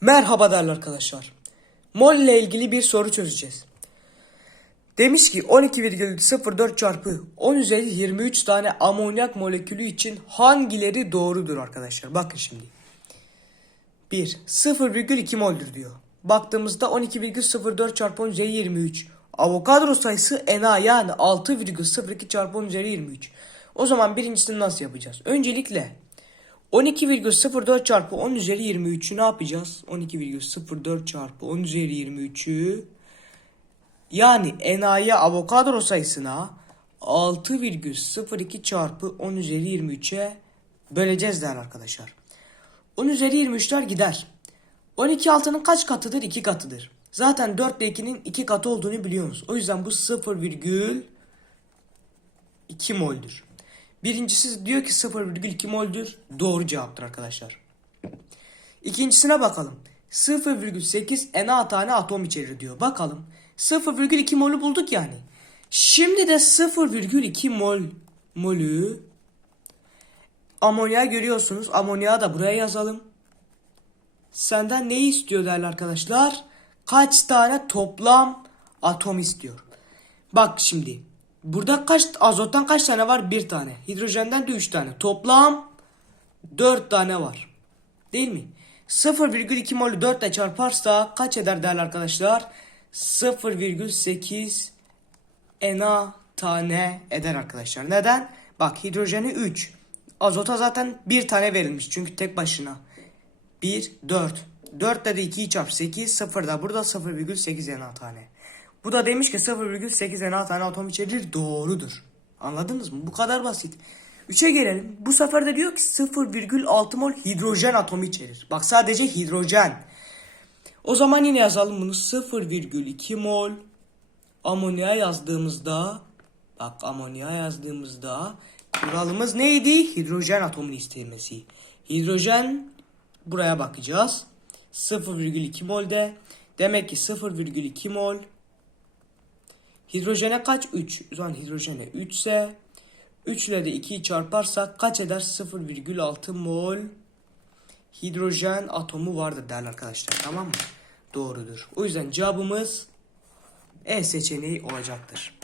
Merhaba değerli arkadaşlar. Mol ile ilgili bir soru çözeceğiz. Demiş ki 12,04 çarpı 10 üzeri 23 tane amonyak molekülü için hangileri doğrudur arkadaşlar? Bakın şimdi. 1. 0,2 moldür diyor. Baktığımızda 12,04 çarpı 10 üzeri 23. Avokadro sayısı Na yani 6,02 çarpı 10 üzeri 23. O zaman birincisini nasıl yapacağız? Öncelikle 12,04 çarpı 10 üzeri 23'ü ne yapacağız? 12,04 çarpı 10 üzeri 23'ü yani enayi avokadro sayısına 6,02 çarpı 10 üzeri 23'e böleceğiz değerli arkadaşlar. 10 üzeri 23'ler gider. 12 altının kaç katıdır? 2 katıdır. Zaten 4 ile 2'nin 2 katı olduğunu biliyoruz. O yüzden bu 0,2 moldür. Birincisi diyor ki 0,2 moldür. Doğru cevaptır arkadaşlar. İkincisine bakalım. 0,8 Na tane atom içerir diyor. Bakalım. 0,2 molü bulduk yani. Şimdi de 0,2 mol molü amonya görüyorsunuz. Amonyağı da buraya yazalım. Senden neyi istiyor değerli arkadaşlar? Kaç tane toplam atom istiyor? Bak şimdi. Burada kaç azottan kaç tane var? Bir tane. Hidrojenden de üç tane. Toplam dört tane var. Değil mi? 0,2 molü 4 ile çarparsa kaç eder değerli arkadaşlar? 0,8 Na tane eder arkadaşlar. Neden? Bak hidrojeni 3. Azota zaten bir tane verilmiş. Çünkü tek başına. 1, 4. 4 ile de 2'yi çarp 8. 0 da burada 0,8 Na tane. Bu da demiş ki 0,8 Na tane atom içerir. Doğrudur. Anladınız mı? Bu kadar basit. 3'e gelelim. Bu sefer de diyor ki 0,6 mol hidrojen atomu içerir. Bak sadece hidrojen. O zaman yine yazalım bunu 0,2 mol amonya yazdığımızda bak amonya yazdığımızda kuralımız neydi? Hidrojen atomunun istemesi. Hidrojen buraya bakacağız. 0,2 molde. Demek ki 0,2 mol Hidrojene kaç? 3. O zaman hidrojene 3 ise 3 ile de 2'yi çarparsak kaç eder? 0,6 mol hidrojen atomu vardır değerli arkadaşlar. Tamam mı? Doğrudur. O yüzden cevabımız E seçeneği olacaktır.